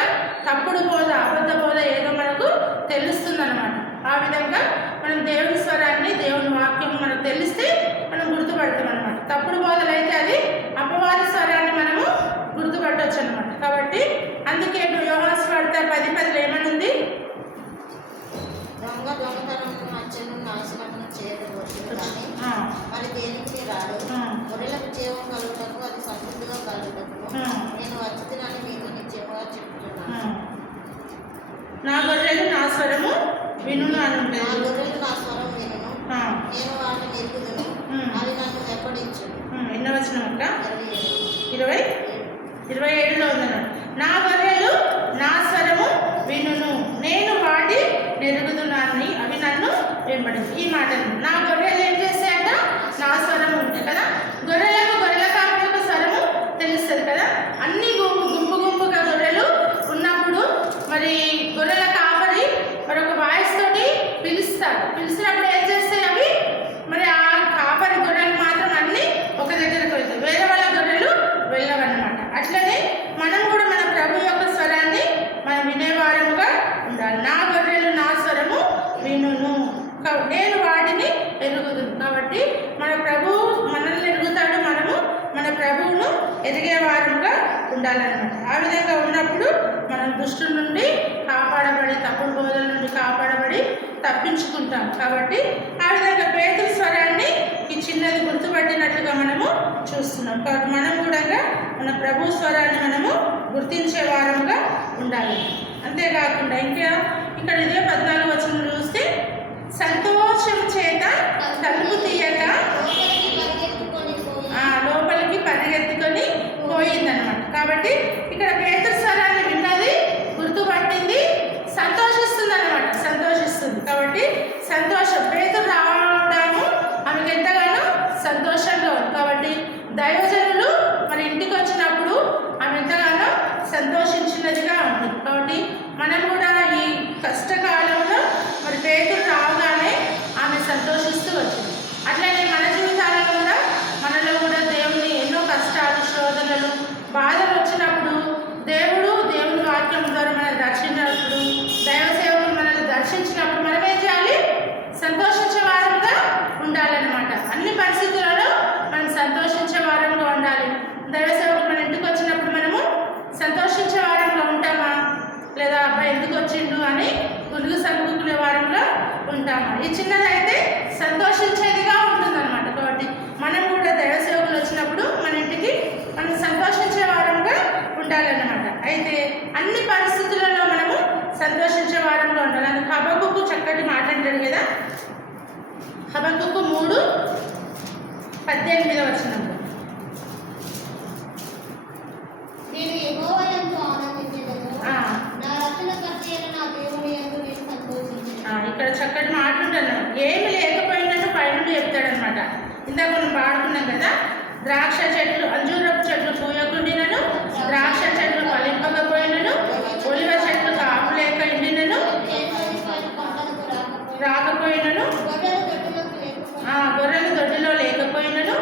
తప్పుడు బోధ, అబద్ధ బోధ ఏదో మనకు తెలుస్తుందన్నమాట. ఆ విధంగా మనం దేవుని స్వరాన్ని, దేవుని వాక్యం మనకు తెలిస్తే మనం గుర్తుపడతాం అనమాట. తప్పుడు బోధలు అయితే అది అపవాది స్వరాన్ని మనము గుర్తుపట్టవచ్చు అనమాట. కాబట్టి అందుకే యోహాను సువార్త 10:10 ఏమనుంది? దొంగతనము హత్యను నాశనమును చేయవచ్చు కానీ మరి దేనికి రాడు. గొర్రెలకు జీవం కలుగుటకు, అది సమృద్ధిగా కలుగుటకు నేను వచ్చినానని మీకు నిశ్చయముగా చెప్తున్నాను. నా గొర్రెలు నా స్వరము వినును అని ఉంటుంది. నా గొర్రెలు నా స్వరం వినును, నేను వాటిని ఎరుగుదును, అవి నన్ను వెంబడించును. ఎన్నో వచనం అక్క? 27లో ఉందన్నాడు. నా గొర్రెలు నా స్వరము వినును, నేను వాటి నెరుగుతున్నానని అవి నన్ను వెంబడించు. ఈ మాటలు నా గొర్రెలు ఏం చేస్తాయంట? నా స్వరము ఉంటాయి కదా. గొర్రెల కాపరి యొక్క స్వరము తెలుస్తుంది కదా. అన్ని గుంపుగా గొర్రెలు ఉన్నప్పుడు మరి గొర్రెల కాపరి మరొక వాయిస్ తోటి పిలుస్తారు. పిలిచినప్పుడు ఏం చేస్తాయి అవి? మరి ఆ కాపరి గొర్రెలు మాత్రం అన్ని ఒక దగ్గరకు వెళ్తాయి, వేరే వాళ్ళ గొర్రెలు వెళ్ళవన్నమాట. అట్లనే మనం కూడా మన ప్రభు యొక్క స్వరాన్ని మనం వినేవారముగా ఉండాలి. నా గొర్రెలు నా స్వరము వినును, నేను వాటిని ఎరుగుదును. కాబట్టి మన ప్రభువు మనల్ని ఎరుగుతాడు, మనము మన ప్రభువును ఎదిగేవారముగా ఉండాలన్నమాట. ఆ విధంగా ఉన్నప్పుడు మనం దుష్టుల నుండి కాపాడబడి, తప్పుడు బోధల నుండి కాపాడబడి తప్పించుకుంటాం. కాబట్టి ఆ విధంగా పేతురు స్వరాన్ని ఈ చిన్నది గుర్తుపట్టినట్లుగా మనము చూస్తున్నాం. కాబట్టి మనం కూడా మన ప్రభు స్వరాన్ని మనము గుర్తించే వారముగా ఉండాలి. అంతేకాకుండా ఇంకా ఇక్కడ ఇదే 14వ వచనం చూస్తే సంతోషం చేత తలుపు తీయక లోపలికి పరిగెత్తుకొని పోయిందనమాట. కాబట్టి ఇక్కడ పేతురు స్వరాన్ని విన్నది, గుర్తుపట్టింది, సంతోషిస్తుంది అనమాట. సంతోషిస్తుంది. కాబట్టి సంతోషం పేతురు రావడము ఆమెకు ఎంతగానో సంతోషంగా ఉంది. కాబట్టి దైవజనులు మరి ఇంటికి వచ్చినప్పుడు ఆమె ఎంతగానో సంతోషించినదిగా ఉంటుంది. కాబట్టి మనం కూడా ఈ కష్టకాలంలో మరి పేతురు రావగానే ఆమె సంతోషిస్తూ వచ్చింది. అట్లనే మన జీవితాలలో కూడా మనలో కూడా దేవుని ఎన్నో కష్టాలు, శోధనలు, బాధలు వచ్చినప్పుడు దేవుని వాక్యం ద్వారా మనల్ని దర్శించినప్పుడు, దైవ సేవకులు మనల్ని దర్శించినప్పుడు మనం ఏం చేయాలి? సంతోషించే వారంగా ఉండాలన్నమాట. అన్ని పరిస్థితులలో మనం సంతోషించే వారంగా ఉండాలి. దైవ సేవకులు మన ఇంటికి వచ్చినప్పుడు మనము సంతోషించే వారంగా ఉంటామా? లేదా అబ్బాయి ఎందుకు వచ్చిండు అని గురుగు సనుకునే వారంగా ఉంటామా? ఈ చిన్నదైతే సంతోషించేదిగా ఉంటుందన్నమాట. కాబట్టి మనం కూడా దైవ సేవకులు వచ్చినప్పుడు మన ఇంటికి మనం సంతోషించే వారంగా ఉండాలన్నమాట. అయితే అన్ని పరిస్థితులు 18వ వచనం. నేను యెహోవా యందు ఆనందించెదను, నా రక్షణకర్త అయిన నా దేవుని యందు నేను సంతోషించెదను. ఇక్కడ చక్కటి మాట ఉంటున్నాం. ఏమి లేకపోయినట్టు పైనుండి చెప్తాడనమాట. ఇందాక మనం పాడుకున్నాం కదా, ద్రాక్ష చెట్లు అంజూరపు చెట్లు పూయకుండినను, ద్రాక్ష చెట్లు ఫలింపకపోయినను, ఒలివ చెట్లు కాపు లేక ఎండినను రాకపోయినను, గొర్రెలు దొడ్డిలో లేకపోయినను,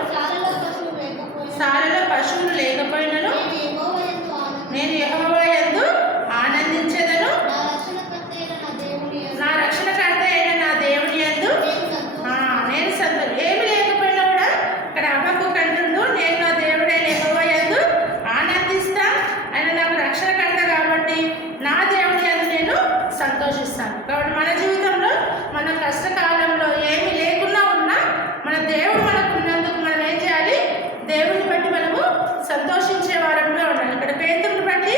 సాలలో పశువులు లేకపోయినను, నేను యెహోవా యందు ఆనందించెదను, నా రక్షణకర్త అయిన నా దేవుని యందు నేను సంతోషం. ఏమి లేకపోయినా కూడా ఇక్కడ హబక్కూకు అంటుండు, నేను నా దేవుడైన యెహోవా యందు ఆనందిస్తా, ఆయన నాకు రక్షణకర్త కాబట్టి నా దేవుని యందు నేను సంతోషిస్తాను. కాబట్టి మన జీవితంలో మన కష్టకాలంలో ఏమి లేకున్నా ఉన్నా మన దేవుడు మనకు ఉన్నందుకు మనం ఏం చేయాలి? దేవుని బట్టి మనము సంతోషించే వారంగా ఉండాలి. ఇక్కడ పేతురుని బట్టి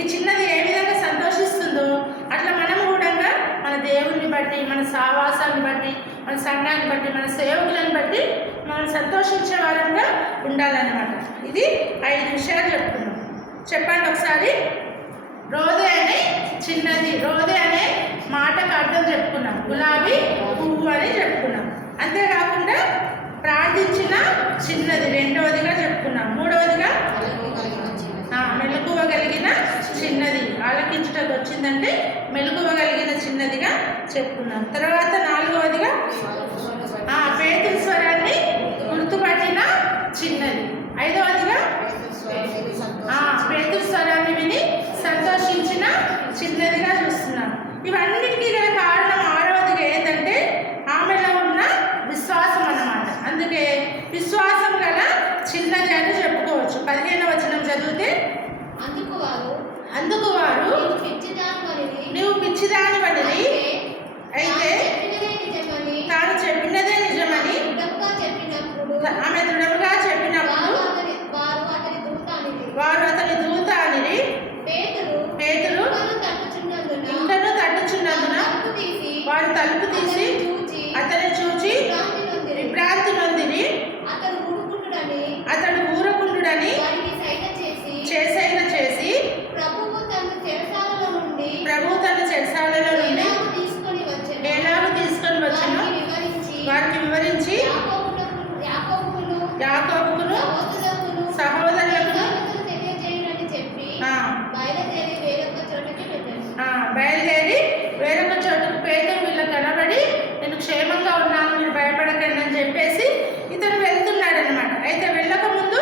ఈ చిన్నది ఏ విధంగా సంతోషిస్తుందో అట్లా మనము కూడా మన దేవుని బట్టి, మన సావాసాన్ని బట్టి, మన సంఘాన్ని బట్టి, మన సేవకులను బట్టి మనం సంతోషించే వారంగా ఉండాలన్నమాట. ఇది 5 విషయాలు చెప్పుకున్నాం. చెప్పండి ఒకసారి. రోదే అనే చిన్నది, రోదే అనే మాటకు అర్థం చెప్పుకున్నాం. గులాబీ పువ్వు అని చెప్పుకున్నాం. అంతేకాకుండా ప్రార్థించిన చిన్నది రెండవదిగా చెప్పుకున్నాం. మూడవదిగా మెలకువగలిగిన చిన్నది, ఆలకించుటకు వచ్చిందంటే మెలకువగలిగిన చిన్నదిగా చెప్పుకున్నాం. తర్వాత 4వదిగా పేతురు స్వరాన్ని గుర్తుపట్టిన చిన్నది. 5వదిగా పేతురు స్వరాన్ని విని సంతోషించిన చిన్నదిగా చూస్తున్నాం. ఇవన్నిటికీ గల కారణం 6వదిగా ఏంటంటే ఆమెలో ఉన్న విశ్వాసం అన్నమాట. అందుకే విశ్వాసం గల చిన్నది అని చెప్పుకోవచ్చు. 15వ వచనం చదివితే, అందుకు వారు నువ్వు పిచ్చిదానివనిది అయితే తాను చెప్పినదే నిజమని ఆమె దృఢముగా చెప్పినప్పుడు వారు అతని దూత అనిరి. పేతురు ఇంకను తట్టుచున్నందున వారు తలుపు తీసి అతని చూచి విభ్రాంతి నొందిరి. అతడు ఊరకుండుడని చేసైన చేసి ప్రభువు తన చెరసాలలో నుండి ఎలాగూ తీసుకొని వచ్చెను వారికి వివరించి యాకోబుకును సహోదరులకు బయలుదేరి వేరొక చోటుకు పేతురు వీళ్ళకి కనబడి, నేను క్షేమంగా ఉన్నాను, మీరు భయపడకండి అని చెప్పేసి ఇతను వెళ్తున్నాడు అనమాట. అయితే వెళ్ళక ముందు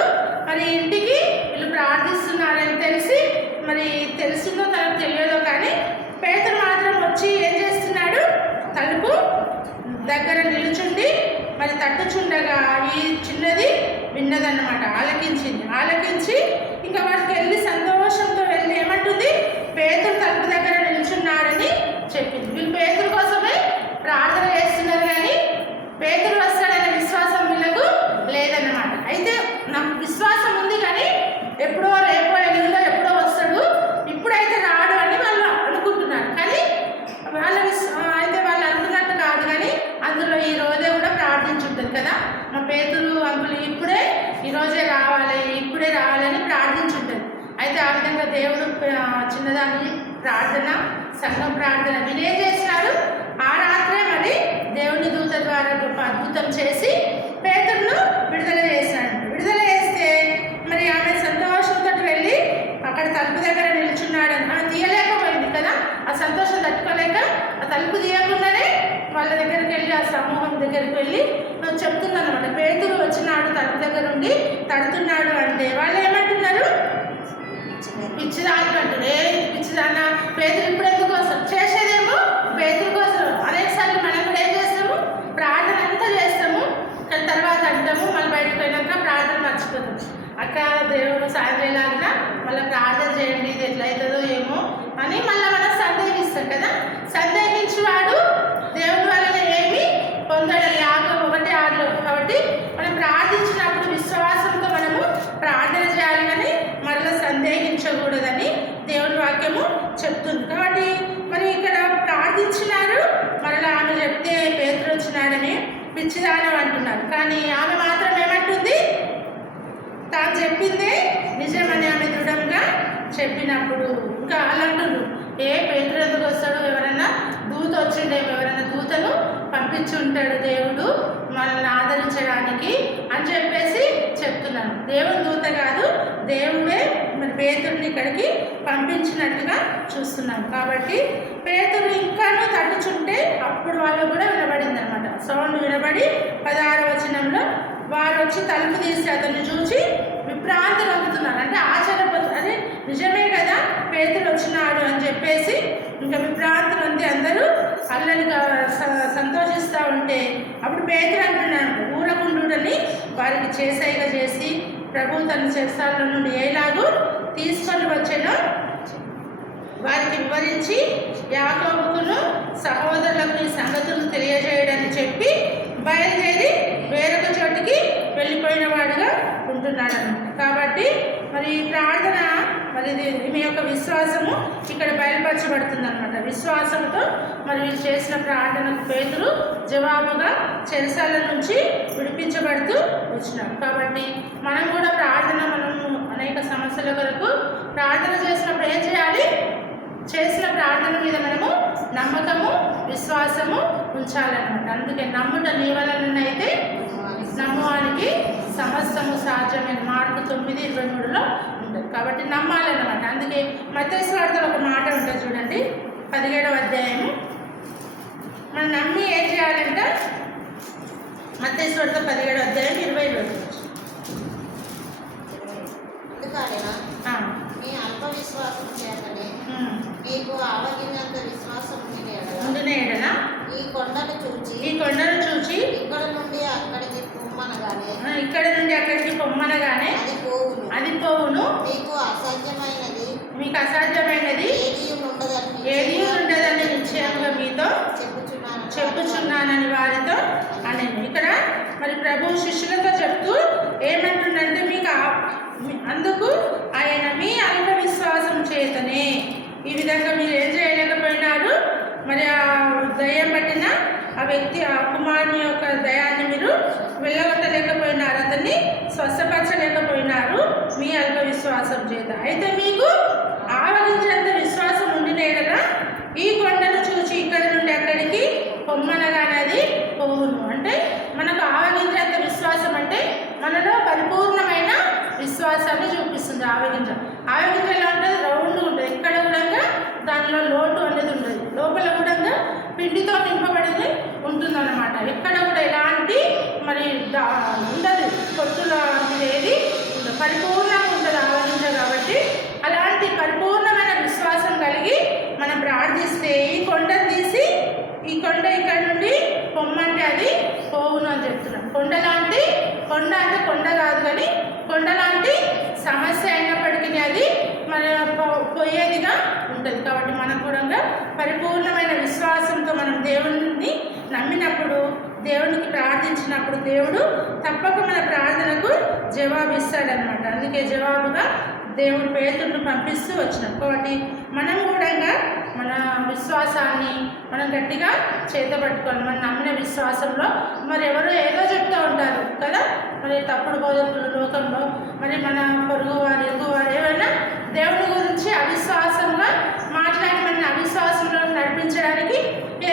మరి ఇంటికి వీళ్ళు ప్రార్థిస్తున్నారని తెలిసి, మరి తెలుస్తుందో తనకు తెలియదో కానీ పేతురు మాత్రం వచ్చి ఏం చేస్తున్నాడు? తలుపు దగ్గర నిలుచుండి మరి తట్టుచుండగా ఈ చిన్నది విన్నదన్నమాట. ఆలకించి ఇంకా వాటికి వెళ్ళి సంతోషంతో వెళ్ళి ఏమంటుంది? పేతురు తలుపు దగ్గర నిలుచున్నాడని చెప్పింది. వీళ్ళు పేతురు కోసమే ప్రార్థన చేస్తున్నారు కానీ పేతురు వస్తాడనే విశ్వాసం వీళ్ళకు లేదన్నమాట. అయితే నాకు విశ్వాసం ఉంది కానీ ఎప్పుడో రేపో ఎల్లుండో ఎప్పుడో వస్తాడు, ఇప్పుడైతే రాడు అని వాళ్ళు అనుకుంటున్నారు. కానీ అయితే వాళ్ళు అనుకున్నట్టు కాదు. కానీ అందులో ఈ రోజే కూడా ప్రార్థించుంటుంది కదా, మా పేతురు అంకులు ఇప్పుడే ఈరోజే రావాలి, ఇప్పుడే రావాలని ప్రార్థించుంటుంది. అయితే ఆ విధంగా దేవుడు చిన్నదాన్ని ప్రార్థన, సంఘం ప్రార్థన వినేం చేసినాడు. ఆ రాత్రే మరి దేవుని దూత ద్వారా గొప్ప అద్భుతం చేసి పేతురును విడుదల చేశాడు. విడుదల చేస్తే మరి ఆమె సంతోషంతో వెళ్ళి అక్కడ తలుపు దగ్గర నిల్చున్నాడని ఆమె తీయలేకపోయింది కదా, ఆ సంతోషం తట్టుకోలేక ఆ తలుపు తీయకుండానే వాళ్ళ దగ్గరికి వెళ్ళి, ఆ సమూహం దగ్గరికి వెళ్ళి చెప్తున్నాను అనమాట. పేతురు వచ్చినాడు, తలుపు దగ్గర ఉండి తడుతున్నాడు అంటే వాళ్ళు ఏమంటున్నారు? పిచ్చిదాని అంటారు. పిచ్చిదాన్న, పేతురు ఇప్పుడు ఎందుకు వస్తాం? చేసేదేమో పేతురు కోసం. అనేకసార్లు మనం కూడా ఏం చేస్తాము? ప్రార్థన అంతా చేస్తాము, కానీ తర్వాత అంటాము, మళ్ళీ బయటకు పోయినాక ప్రార్థన మర్చిపోతాం. అక్క దేవుడు సాయంత్రంలాగా మళ్ళీ ప్రార్థన చేయండి, ఇది ఎట్లయితుందో ఏమో అని మళ్ళీ మనం సందేహిస్తాం కదా. సందేహించేవాడు దేవుడి వలన ఏమి పొందడం. యాకోబు 1:6. కాబట్టి మనం ప్రార్థించినప్పుడు విశ్వాసంతో మనము ప్రార్థన చేయాలి కానీ మరలా సందేహించకూడదని దేవుని వాక్యము చెప్తుంది. కాబట్టి మరి ఇక్కడ ప్రార్థించినారు, మరలా ఆమె చెప్తే పేతురు వచ్చినాడని పిచ్చిదానం అంటున్నారు. కానీ ఆమె మాత్రం ఏమంటుంది? చెప్పినప్పుడు ఇంకా అలాంటి పేతురు ఎందుకు వస్తాడు, ఎవరైనా దూత వచ్చిండేమో, ఎవరైనా దూతను పంపించి ఉంటాడు దేవుడు మనల్ని ఆదరించడానికి అని చెప్పేసి చెప్తున్నాను. దేవుని దూత కాదు, దేవుడే మరి పేతురుని ఇక్కడికి పంపించినట్టుగా చూస్తున్నాం. కాబట్టి పేతురు ఇంకాను తట్టుచుంటే అప్పుడు వాళ్ళు కూడా వినబడింది అనమాట. సౌండ్ వినబడి 16వ వచనంలో వారు వచ్చి తలుపు తీసి అతన్ని చూసి విభ్రాంతి పొందుతున్నారు. అంటే ఆశ్చర్యపోతున్నారు, అదే నిజమే కదా పేతురు వచ్చినాడు అని చెప్పేసి ఇంకా విభ్రాంతి పొంది అందరూ అల్లరిగా సంతోషిస్తూ ఉంటే అప్పుడు పేతురు అంటున్నాడు, ఊరకుండుడని వారికి చేసైగా చేసి ప్రభు తన చెరసాల నుండి ఎలాగూ తీసుకొని వచ్చానో వారికి వివరించి యాకోబుకును సహోదరులకు ఈ సంగతులు తెలియజేయడని చెప్పి బయలుదేరి వేరొక చోటికి వెళ్ళిపోయిన వాడుగా ఉంటున్నాడు అన్నమాట. కాబట్టి మరి ప్రార్థన మరి మీ యొక్క విశ్వాసము ఇక్కడ బయలుపరచబడుతుంది అనమాట. విశ్వాసంతో మరి వీళ్ళు చేసిన ప్రార్థనకు పేతురు జవాబుగా చెరసాల నుంచి విడిపించబడుతూ వచ్చినారు. కాబట్టి మనం కూడా మనము అనేక సమస్యల కొరకు ప్రార్థన చేసినప్పుడు ఏం చేయాలి? చేసిన ప్రార్థన మీద మనము నమ్మకము విశ్వాసము ఉంచాలన్నమాట. అందుకే నమ్ముట నీ వలనైతే నమ్మువానికి సమస్తము సాధ్యమైన మార్కు 9:23లో ఉంటుంది. కాబట్టి నమ్మాలన్నమాట. అందుకే మత్తయి సువార్తలో ఒక మాట ఉంటుంది చూడండి, 17వ అధ్యాయము. మనం నమ్మి ఏం చేయాలంట? మత్తయి సువార్త 17వ అధ్యాయం 22. మీ అల్ప విశ్వాసం చేతనే మీకు ఆవగినంత విశ్వాసం ఉండిన ఎడల ఈ కొండను చూచి ఇక్కడ నుండి అక్కడికి పొమ్మనగానే అది పోవును. మీకు అసాధ్యమైనది ఏదీ ఉండదని నిశ్చయముగా మీతో చెప్పుచున్నానని వారితో అనేది. ఇక్కడ మరి ప్రభు శిష్యులతో చెప్తూ ఏమంటుందంటే అందుకు ఆయన మీ అల్ప విశ్వాసం చేతనే ఈ విధంగా మీరు ఏం చేయలేకపోయినారు. మరి ఆ దయ్యం పట్టిన ఆ వ్యక్తి ఆ కుమారుని యొక్క దయాన్ని మీరు వెళ్ళగొట్టలేకపోయినారు, అతన్ని స్వస్థపరచలేకపోయినారు మీ అల్ప విశ్వాసం చేత. అయితే మీకు ఆవగించేంత విశ్వాసం ఉండిన ఎడల ఈ కొండను చూసి ఇక్కడ నుండి అక్కడికి పొమ్మనగానది పోవును. అంటే మనకు ఆవగించేంత విశ్వాసం అంటే మనలో పరిపూర్ణమైన విశ్వాసాన్ని చూపిస్తుంది. ఆవగింజ ఎలా ఉంటుంది? రౌండ్గా ఉంటుంది, ఎక్కడ కూడా దానిలో లోటు అనేది ఉండదు, లోపల కూడా పిండితో నింపబడింది ఉంటుందన్నమాట. ఎక్కడ కూడా ఎలాంటి మరి ఉండదు, పొట్టులో ఏది ఉండదు, పరిపూర్ణంగా ఉంటుంది ఆవగింజ. కాబట్టి అలాంటి పరిపూర్ణమైన విశ్వాసం కలిగి మనం ప్రార్థిస్తే ఈ కొండను తీసి ఈ కొండ ఇక్కడ నుండి పొమ్మంటే అది పోవును అని చెప్తున్నాం. కొండ అంటే కొండ కాదు, కానీ కొండ లాంటి సమస్య అయినప్పటికీ అది మన పోయేదిగా ఉంటుంది. కాబట్టి మనం కూడా పరిపూర్ణమైన విశ్వాసంతో మనం దేవుడిని నమ్మినప్పుడు, దేవునికి ప్రార్థించినప్పుడు దేవుడు తప్పక మన ప్రార్థనకు జవాబిస్తాడనమాట. అందుకే జవాబుగా దేవుడు పేతురును పంపిస్తూ వచ్చినాం. కాబట్టి మనం కూడా మన విశ్వాసాన్ని మనం గట్టిగా చేతపట్టుకోవాలి. మనం నమ్మిన విశ్వాసంలో మరి ఎవరో ఏదో చెప్తూ ఉంటారు కదా, మరి తప్పుడు బోధకులు లోకంలో మరి మన పొరుగువారు ఎగువారు ఏమైనా దేవుడి గురించి అవిశ్వాసంగా మాట్లాడి మన అవిశ్వాసంలో నడిపించడానికి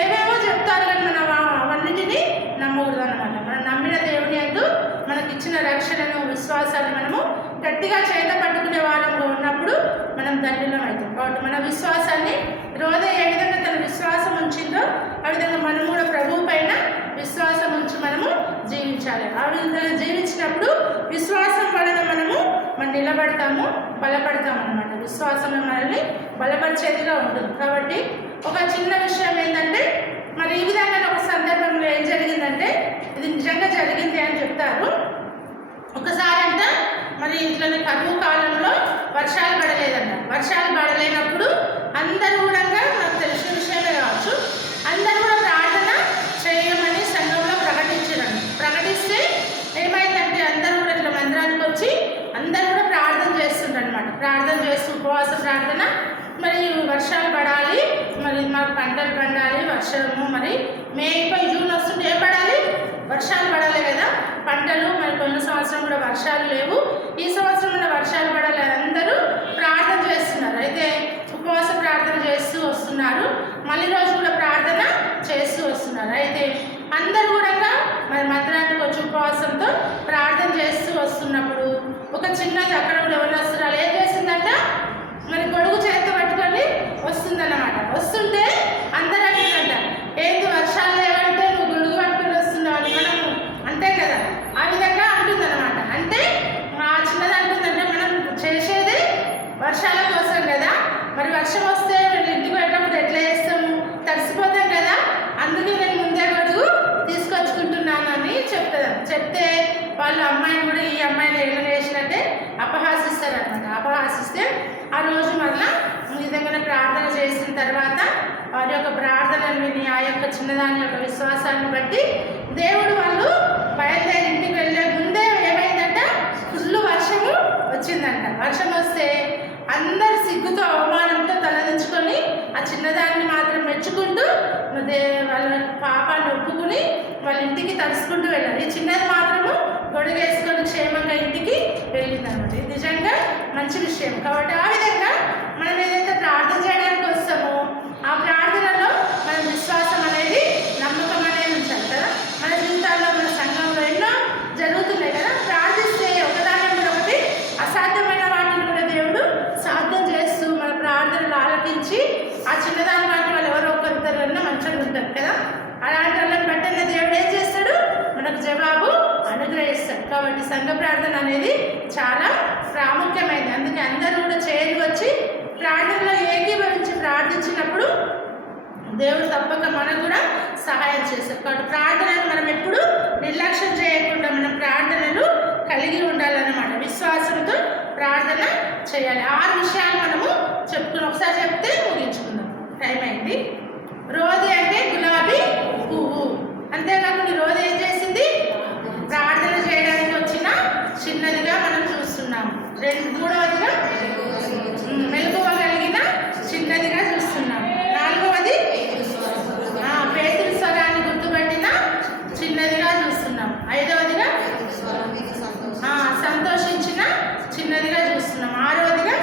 ఏవేమో చెప్తారు, కానీ మనం అవన్నిటినీ నమ్మకూడదు అనమాట. మనం నమ్మిన దేవుని యందు మనకిచ్చిన రక్షణను విశ్వాసాన్ని మనము గట్టిగా చేత పట్టుకునే వాళ్ళంలో ఉన్నప్పుడు మనం ధన్యులం అవుతాం. కాబట్టి మన విశ్వాసాన్ని రోజు ఏ విధంగా తన విశ్వాసం ఉంచిందో ఆ విధంగా మనం కూడా ప్రభువు పైన విశ్వాసం ఉంచి మనము జీవించాలి. ఆ విధంగా జీవించినప్పుడు విశ్వాసం వలన మనము నిలబడతాము, బలపడతాము అన్నమాట. విశ్వాసం మనల్ని బలపరిచేదిగా ఉంటుంది. కాబట్టి ఒక చిన్న విషయం ఏంటంటే, మరి ఈ విధంగా ఒక సందర్భంలో ఏం జరిగిందంటే, ఇది నిజంగా జరిగింది అని చెప్తారు. ఒకసారి అంట మరి ఇంట్లోని కరువు కాలంలో వర్షాలు పడలేదంట. వర్షాలు పడలేనప్పుడు అందరూ కూడా, నాకు తెలిసిన విషయమే కావచ్చు, అందరూ కూడా ప్రార్థన చేయమని సంఘంలో ప్రకటిస్తే ఏమైందంటే అందరూ కూడా ఇట్లా మందిరానికి వచ్చి అందరూ కూడా ప్రార్థన చేస్తుంటారు అనమాట. ప్రార్థన చేస్తూ ఉపవాస ప్రార్థన, మరి వర్షాలు పడాలి, మరి మాకు పంటలు పండాలి, వర్షము మరి మే అయిపోయి జూన్ వస్తుంటే ఏం పడాలి? వర్షాలు పడాలి కదా, పంటలు. మరి కొన్ని సంవత్సరం కూడా వర్షాలు లేవు, ఈ సంవత్సరం కూడా వర్షాలు పడాలి, అందరూ ప్రార్థన చేస్తున్నారు. ప్రార్థన చేస్తూ వస్తున్నారు, మళ్ళీ రోజు కూడా ప్రార్థన చేస్తూ వస్తున్నారు. అయితే అందరూ కూడా మరి మధ్యాహ్నానికి వచ్చి ఉపవాసంతో ప్రార్థన చేస్తూ వస్తున్నప్పుడు ఒక చిన్నది అక్కడ కూడా ఎవరు వస్తున్నారు, ఏం చేసిందంట, మరి గొడుగు చేతి పట్టుకొని వస్తుందన్నమాట. వస్తుంటే అందరూ అంటుందంట, ఏంది వర్షాలు లేవంటే నువ్వు గొడుగు పట్టుకొని వస్తున్నావు అని మనము అంతే కదా, ఆ విధంగా అంటుందన్నమాట. అంటే ఆ చిన్నది అంటుందంటే మనం చేసేది వర్షాల కోసం కదా, మరి వర్షం వస్తే ఇంటికి వెళ్ళినప్పుడు ఎట్లా చేస్తాము, తడిసిపోతాం కదా, అందుకే నేను ముందే గొడుగు తీసుకొచ్చుకుంటున్నాను అని చెప్తే వాళ్ళ అమ్మాయిని కూడా ఈ అమ్మాయిని ఎలా చేసినట్టే అపహాసిస్తారనమాట. అపహాసిస్తే ఆ రోజు మళ్ళీ నిజంగానే ప్రార్థన చేసిన తర్వాత వారి యొక్క ప్రార్థనలు విని ఆ యొక్క చిన్నదాని యొక్క విశ్వాసాన్ని బట్టి దేవుడు వాళ్ళు బయలుదేరి ఇంటికి వెళ్ళే ముందే ఏమైందంట, ఫుల్ వర్షము వచ్చిందంట. వర్షం వస్తే అందరు సిగ్గుతో అవమానంతో తలదించుకొని ఆ చిన్నదాన్ని మాత్రం మెచ్చుకుంటూ వాళ్ళ పాపాన్ని ఒప్పుకుని వాళ్ళ ఇంటికి తడుచుకుంటూ వెళ్ళారు. ఈ చిన్నది మాత్రము గొడుగు వేసుకొని క్షేమంగా ఇంటికి వెళ్ళిందనమాట. ఇది నిజంగా మంచి విషయం. కాబట్టి ఆ విధంగా మనం ఏదైతే ప్రార్థన చేయడానికి వస్తామో ఆ ప్రార్థనలో మన విశ్వాసం అనేది, నమ్మకం అనేది ఉంచాలి కదా. మన జీవితాల్లో మన సంఘంలో ఎన్నో జరుగుతున్నాయి కదా, ప్రార్థిస్తే ఒకదాని మీద ఒకటి అసాధ్యమైన వాటిని కూడా దేవుడు సాధ్యం చేస్తూ మన ప్రార్థనలు ఆలకించి ఆ చిన్నదాని వాటి వాళ్ళు ఎవరో ఒకరిద్దరన్నా మంచిగా ఉంటారు కదా, అలాంటి వాళ్ళని బట్టి దేవుడు ఏం చేస్తాడు, మనకు జవాబు అనుగ్రహిస్తాడు. కాబట్టి సంఘ ప్రార్థన అనేది చాలా ప్రాముఖ్యమైనది. అందుకే అందరూ కూడా చేరి వచ్చి ప్రార్థనలో ఏకీభవించి ప్రార్థించినప్పుడు దేవుడు తప్పక మనకు కూడా సహాయం చేస్తాడు. కాబట్టి ప్రార్థనను మనం ఎప్పుడు నిర్లక్ష్యం చేయకుండా మనం ప్రార్థనలు కలిగి ఉండాలన్నమాట. విశ్వాసంతో ప్రార్థన చేయాలి. 6 విషయాలు మనము చెప్పుకున్నాం, ఒకసారి చెప్తే ముగించుకుందాం, టైం అయింది. రోది అంటే గులాబీ పువ్వు. అంతేకాకుండా రోది ఏం చేసింది, ప్రార్థన చేయడానికి వచ్చిన చిన్నదిగా మనం చూస్తున్నాము. మూడవదిగా మెలకువ కలిగిన చిన్నదిగా చూస్తున్నాము. 4వది పేతురు స్వరాన్ని గుర్తుపట్టిన చిన్నదిగా చూస్తున్నాం. 5వదిగా సంతోషించిన చిన్నదిగా చూస్తున్నాం. 6వదిగా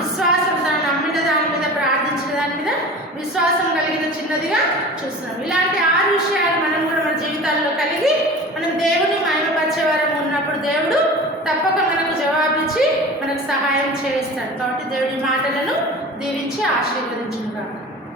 విశ్వాసం, దాన్ని నమ్మిన దాని మీద, ప్రార్థించిన దాని మీద విశ్వాసం కలిగిన చిన్నదిగా చూస్తున్నాం. ఇలాంటి 6 విషయాలు మనం కూడా మన జీవితాల్లో కలిగి మనం దేవుని మహిమపరిచే వారం ఉన్నప్పుడు దేవుడు తప్పక మనకు జవాబిచ్చి మనకు సహాయం చేస్తాడు. కాబట్టి దేవుడి మాటలను దీవించి ఆశీర్వదించును.